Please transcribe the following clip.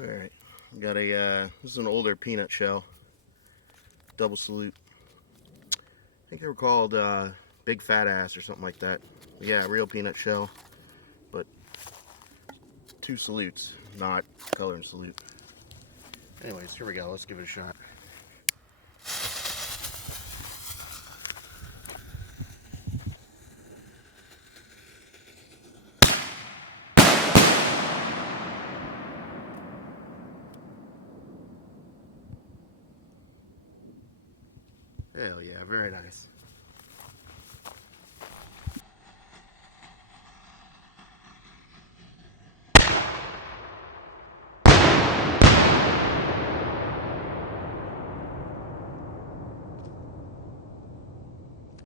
Alright, got a, this is an older peanut shell, double salute. I think they were called Big Fat Ass or something like that. Yeah, real peanut shell, but 2 salutes, not color and salute. Anyways, here we go, let's give it a shot. Hell yeah, very nice.